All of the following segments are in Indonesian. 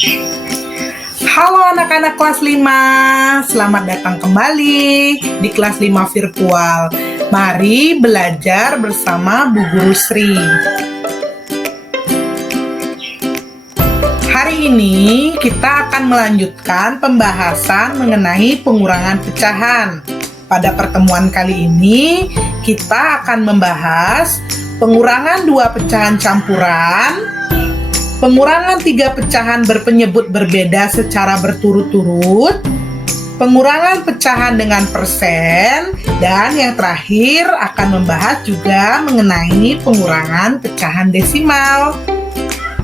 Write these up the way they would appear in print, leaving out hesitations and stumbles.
Halo anak-anak kelas 5, selamat datang kembali di kelas 5 virtual. Mari belajar bersama Bu Guru Sri. Hari ini kita akan melanjutkan pembahasan mengenai pengurangan pecahan. Pada pertemuan kali ini kita akan membahas pengurangan 2 pecahan campuran, pengurangan 3 pecahan berpenyebut berbeda secara berturut-turut, pengurangan pecahan dengan persen, dan yang terakhir akan membahas juga mengenai pengurangan pecahan desimal.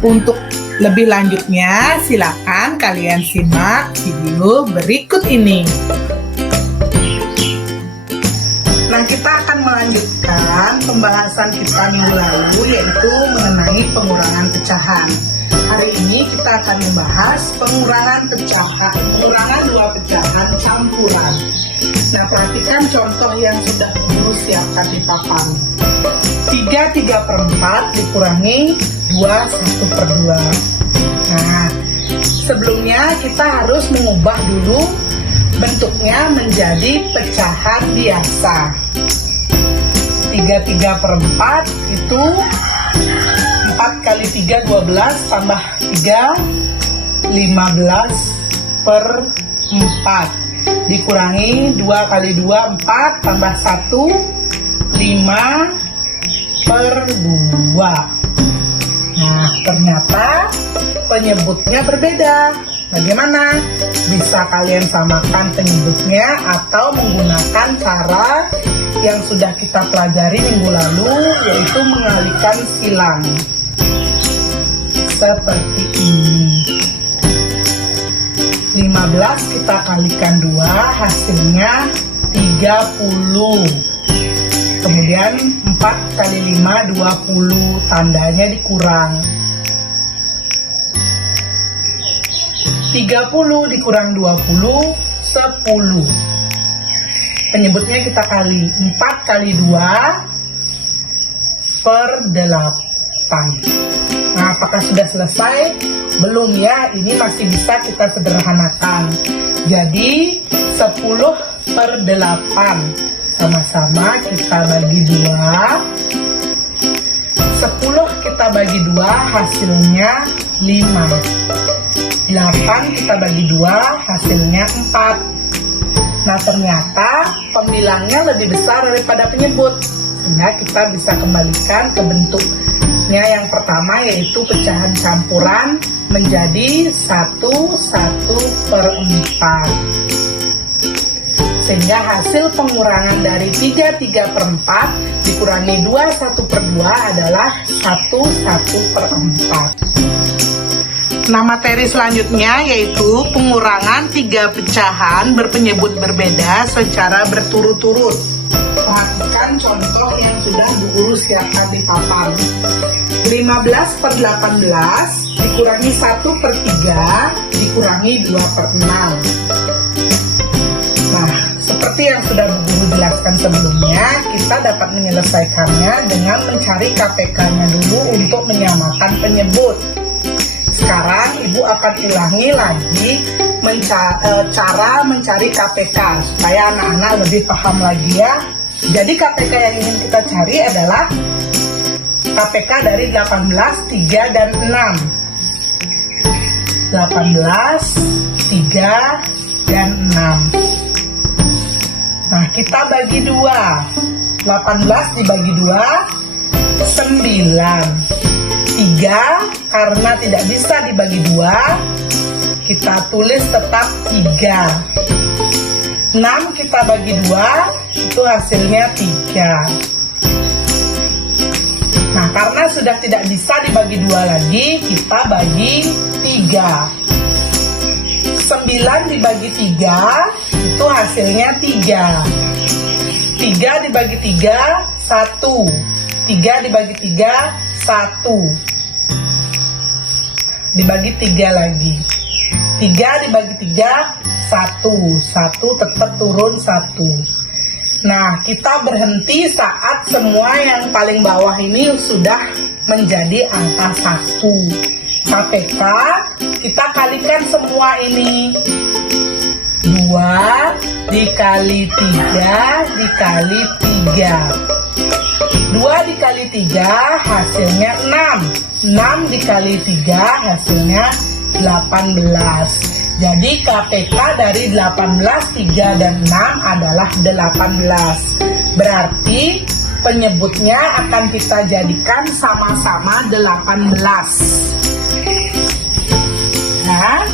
Untuk lebih lanjutnya, silakan kalian simak video berikut ini. Nah, kita akan melanjutkan pembahasan kita minggu lalu, yaitu mengenai pengurangan pecahan. Hari ini kita akan membahas pengurangan 2 pecahan campuran. Nah, perhatikan contoh yang sudah Guru siapkan di papan. 3/4 dikurangi 2/1/2. Nah, sebelumnya kita harus mengubah dulu bentuknya menjadi pecahan biasa. 3/4 itu 4 kali 3 12 tambah 3 15/4 dikurangi 2 kali 2 4 tambah 1 5/2. Nah, ternyata penyebutnya berbeda. Bagaimana? Bisa kalian samakan penyebutnya atau menggunakan cara yang sudah kita pelajari minggu lalu, yaitu mengalihkan silang. Seperti ini. 15 kita kalikan 2, hasilnya 30. Kemudian 4 kali 5 20, tandanya dikurang. 30 dikurang 20, 10. Penyebutnya kita kali. 4 kali 2/8. Nah, apakah sudah selesai? Belum ya, ini masih bisa kita sederhanakan. Jadi 10/8. Sama-sama kita bagi 2. 10 kita bagi 2, hasilnya 5. 8 kita bagi 2, hasilnya 4. Nah, ternyata pembilangnya lebih besar daripada penyebut, sehingga kita bisa kembalikan ke bentuknya yang pertama, yaitu pecahan campuran menjadi 1/1/4. Sehingga hasil pengurangan dari 3/4 dikurangi 2/1/2 adalah 1/1/4. Nah, materi selanjutnya yaitu pengurangan 3 pecahan berpenyebut berbeda secara berturut-turut. Perhatikan contoh yang sudah Bu Guru siapkan di papan. 15/18 dikurangi 1/3 dikurangi 2/6. Nah, seperti yang sudah Bu Guru jelaskan sebelumnya, kita dapat menyelesaikannya dengan mencari KPK-nya dulu untuk menyamakan penyebut. Sekarang Ibu akan ulangi lagi cara mencari KPK supaya anak-anak lebih paham lagi ya. Jadi KPK yang ingin kita cari adalah KPK dari 18, 3, dan 6. 18, 3, dan 6. Nah, kita bagi 2. 18 dibagi 2, 9. 3, karena tidak bisa dibagi 2, kita tulis tetap 3. 6 kita bagi 2, itu hasilnya 3. Nah, karena sudah tidak bisa dibagi 2 lagi, kita bagi 3. 9 dibagi 3, itu hasilnya 3. 3 dibagi 3, 1. 3 dibagi 3, 1. Dibagi 3 lagi. 3 dibagi 3, 1. 1 tetap turun 1. Nah, kita berhenti saat semua yang paling bawah ini sudah menjadi angka 1. KPK, kita kalikan semua ini. 2 dikali 3 dikali 3. 2 dikali 3 hasilnya 6. 6 dikali 3 hasilnya 18. Jadi KPK dari 18, 3, dan 6 adalah 18. Berarti penyebutnya akan kita jadikan sama-sama 18. Nah,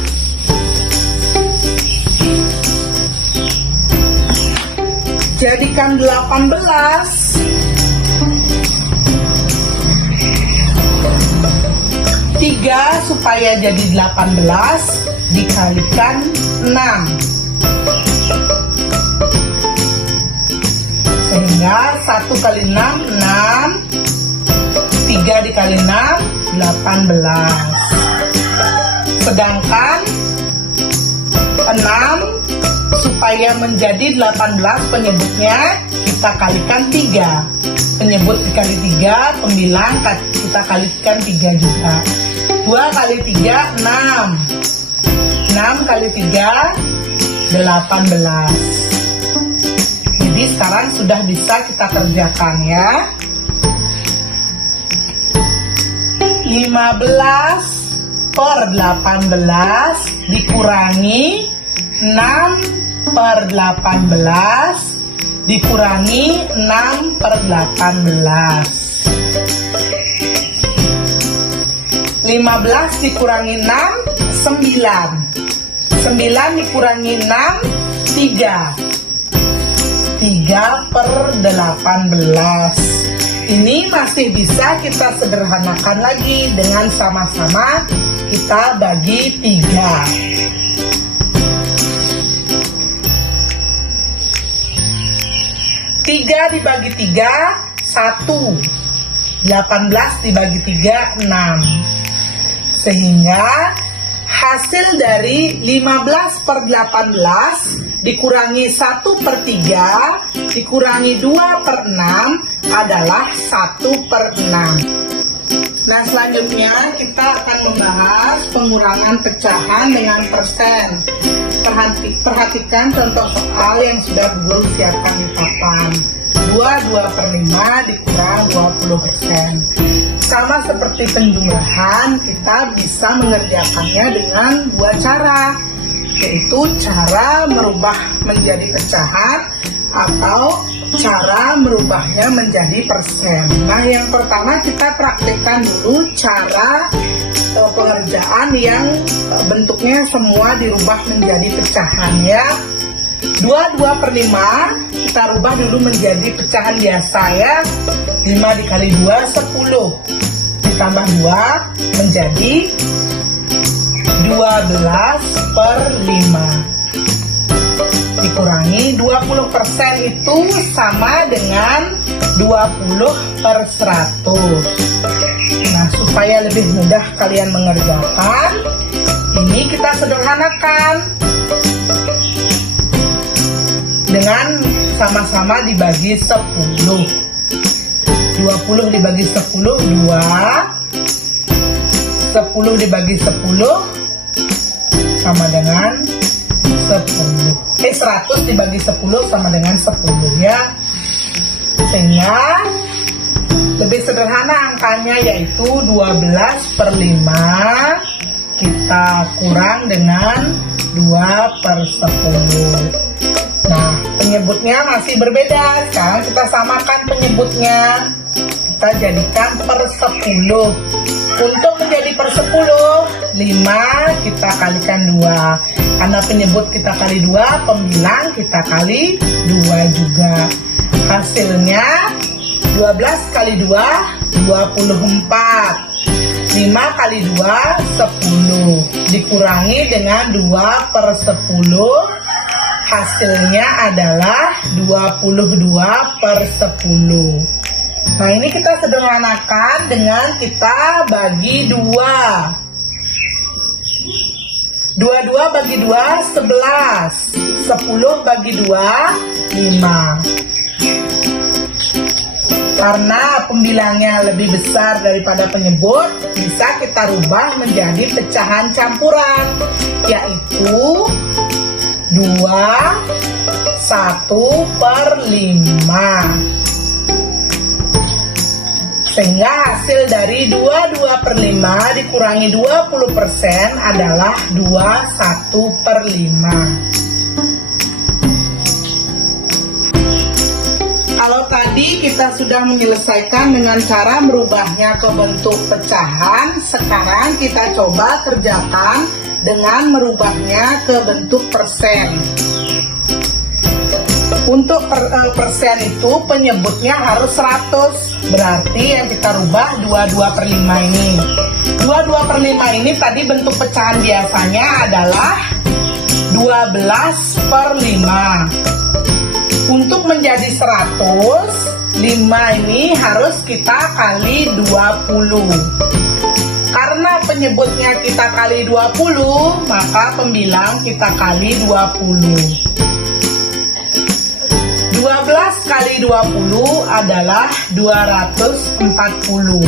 jadikan 18 3 supaya jadi 18 dikalikan 6, sehingga 1 kali 6, 6, 3 dikali 6, 18. Sedangkan 6 supaya menjadi 18 penyebutnya kita kalikan 3. Penyebut dikali 3, pembilang kita kalikan 3 juga. 2 kali 3, 6. 6 kali 3, 18. Jadi sekarang sudah bisa kita kerjakan ya. 15 per 18 dikurangi 6 per 18 dikurangi 6 per 18. 15 dikurangi 6, 9. 9 dikurangi 6, 3. 3 per 18. Ini masih bisa kita sederhanakan lagi dengan sama-sama kita bagi 3. 3 dibagi 3, 1. 18 dibagi 3, 6. Sehingga hasil dari 15 per 18 dikurangi 1 per 3 dikurangi 2 per 6 adalah 1 per 6. Nah, selanjutnya kita akan membahas pengurangan pecahan dengan persen. Perhatikan contoh soal yang sudah guru siapkan di papan. 2 per 5 dikurang 20%. Sama seperti penjumlahan, kita bisa mengerjakannya dengan 2 cara, yaitu cara merubah menjadi pecahan atau cara merubahnya menjadi persen. Nah, yang pertama kita praktekkan dulu cara pengerjaan yang bentuknya semua dirubah menjadi pecahan ya. 2 per 5 kita rubah dulu menjadi pecahan biasa ya. 5 dikali 2, 10. Ditambah 2 menjadi 12 per 5. Dikurangi 20% itu sama dengan 20 per 100. Nah, supaya lebih mudah kalian mengerjakan, ini kita sederhanakan dengan sama-sama dibagi 10. 20 dibagi 10, 2. 10 dibagi 10 sama dengan 10. 100 dibagi 10 sama dengan 10 ya. Sehingga lebih sederhana angkanya, yaitu 12 per 5 kita kurang dengan 2 per 10. Nah, penyebutnya masih berbeda. Sekarang kita samakan penyebutnya. Kita jadikan per 10. Untuk menjadi per 10, 5 kita kalikan 2. Karena penyebut kita kali 2, pembilang kita kali 2 juga. Hasilnya 12 kali 2, 24. 5 kali 2, 10. Dikurangi dengan 2 per 10. Hasilnya adalah 22 per 10. Nah, ini kita sederhanakan dengan kita bagi 2. 22 bagi 2, 11. 10 bagi 2, 5. Karena pembilangnya lebih besar daripada penyebut, bisa kita rubah menjadi pecahan campuran, yaitu 2/1/5. Sehingga hasil dari 22/5 dikurangi 20% adalah 21/5. Kalau tadi kita sudah menyelesaikan dengan cara merubahnya ke bentuk pecahan, sekarang kita coba kerjakan dengan merubahnya ke bentuk persen. Untuk persen itu penyebutnya harus 100, berarti yang kita rubah 22/5 ini. 22/5 ini tadi bentuk pecahan biasanya adalah 12/5. Untuk menjadi 100, 5 ini harus kita kali 20. Karena penyebutnya kita kali 20, maka pembilang kita kali 20. 12 kali 20 adalah 240.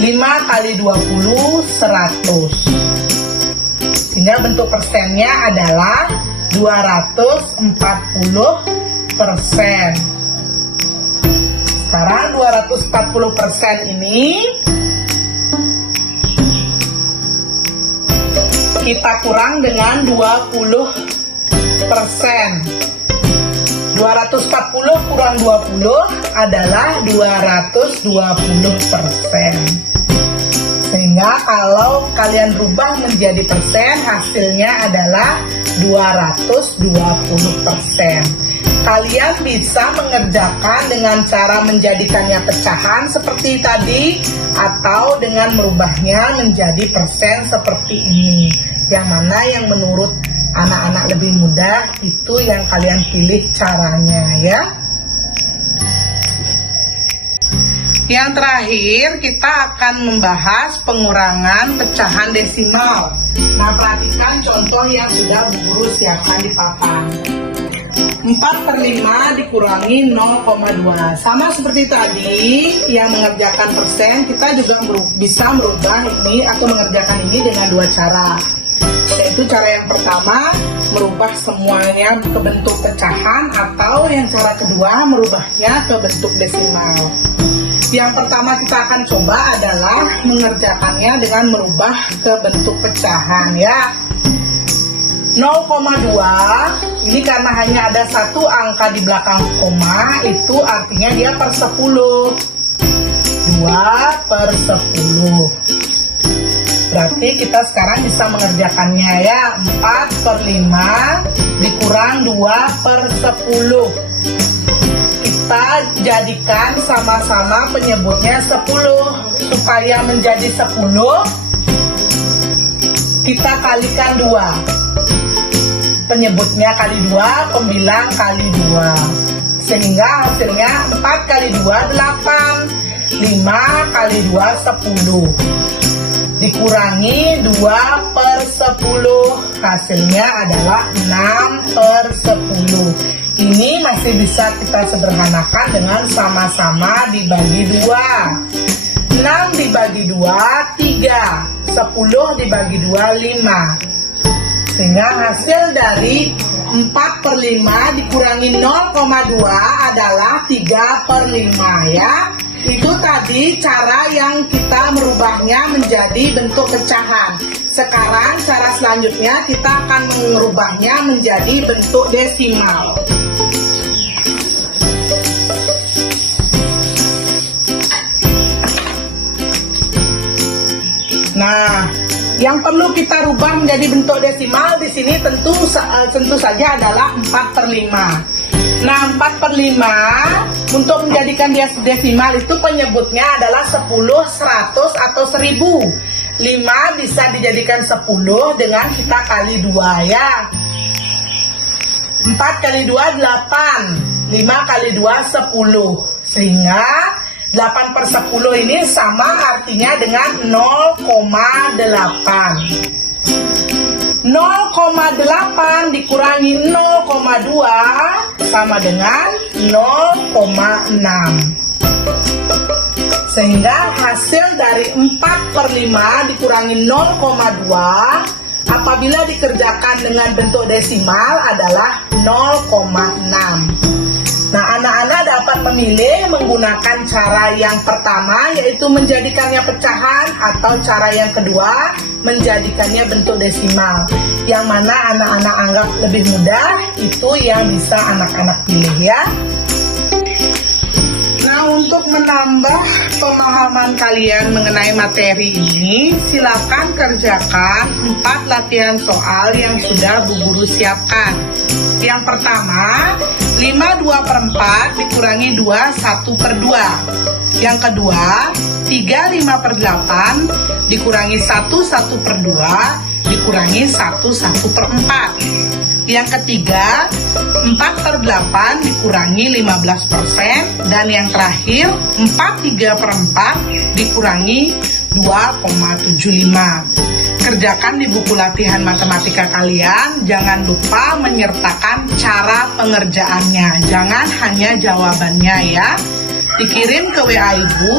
5 kali 20, 100. Sehingga bentuk persennya adalah 240%. Sekarang 240% ini kita kurang dengan 20%. 240 kurang 20 adalah 220%. Sehingga kalau kalian rubah menjadi persen, hasilnya adalah 220%. Kalian bisa mengerjakan dengan cara menjadikannya pecahan seperti tadi, atau dengan merubahnya menjadi persen seperti ini. Yang mana yang menurut anak-anak lebih mudah, itu yang kalian pilih caranya ya. Yang terakhir kita akan membahas pengurangan pecahan desimal. Nah, perhatikan contoh yang sudah Bu Guru siapkan di papan. 4/5 dikurangi 0,2. Sama seperti tadi yang mengerjakan persen, kita juga bisa merubah ini atau mengerjakan ini dengan dua cara. Yaitu cara yang pertama, merubah semuanya ke bentuk pecahan, atau yang cara kedua, merubahnya ke bentuk desimal. Yang pertama kita akan coba adalah mengerjakannya dengan merubah ke bentuk pecahan ya. 0,2 ini karena hanya ada satu angka di belakang koma, itu artinya dia per 10. 2/10. Berarti kita sekarang bisa mengerjakannya ya. 4/5 dikurang 2/10. Kita jadikan sama-sama penyebutnya 10. Supaya menjadi 10, kita kalikan 2. Penyebutnya kali 2, pembilang kali 2. Sehingga hasilnya 4 kali 2, 8. 5 kali 2, 10. Dikurangi 2/10, hasilnya adalah 6/10. Ini masih bisa kita sederhanakan dengan sama-sama dibagi 2. 6 dibagi 2, 3. 10 dibagi 2, 5. Sehingga hasil dari 4/5 dikurangi 0,2 adalah 3/5 ya. Itu tadi cara yang kita merubahnya menjadi bentuk pecahan. Sekarang cara selanjutnya kita akan merubahnya menjadi bentuk desimal. Nah, yang perlu kita rubah menjadi bentuk desimal di sini tentu saja adalah 4/5. Nah, 4/5 untuk menjadikan dia desimal itu penyebutnya adalah 10, 100, atau 1000. 5 bisa dijadikan 10 dengan kita kali 2 ya. 4 kali 2, 8. 5 kali 2, 10. Sehingga 8/10 ini sama artinya dengan 0,8. 0,8 dikurangi 0,2 sama dengan 0,6. Sehingga hasil dari 4/5 dikurangi 0,2 apabila dikerjakan dengan bentuk desimal adalah 0,6. Nah, anak-anak dapat memilih menggunakan cara yang pertama, yaitu menjadikannya pecahan, atau cara yang kedua, menjadikannya bentuk desimal. Yang mana anak-anak anggap lebih mudah, itu yang bisa anak-anak pilih ya. Nah, untuk menambah pemahaman kalian mengenai materi ini, silakan kerjakan 4 latihan soal yang sudah Bu Guru siapkan. Yang pertama, 5 2/4 dikurangi 2 1/2. Yang kedua, 3 5/8 dikurangi 1 1/2 dikurangi 1 1/4. Yang ketiga, 4/8 dikurangi 15%. Dan yang terakhir, 4 3/4 dikurangi 2,75. Kerjakan di buku latihan matematika kalian. Jangan lupa menyertakan cara pengerjaannya. Jangan hanya jawabannya ya. Dikirim ke WA Ibu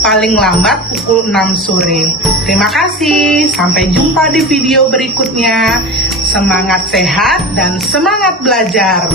paling lambat pukul 6 sore. Terima kasih. Sampai jumpa di video berikutnya. Semangat sehat dan semangat belajar.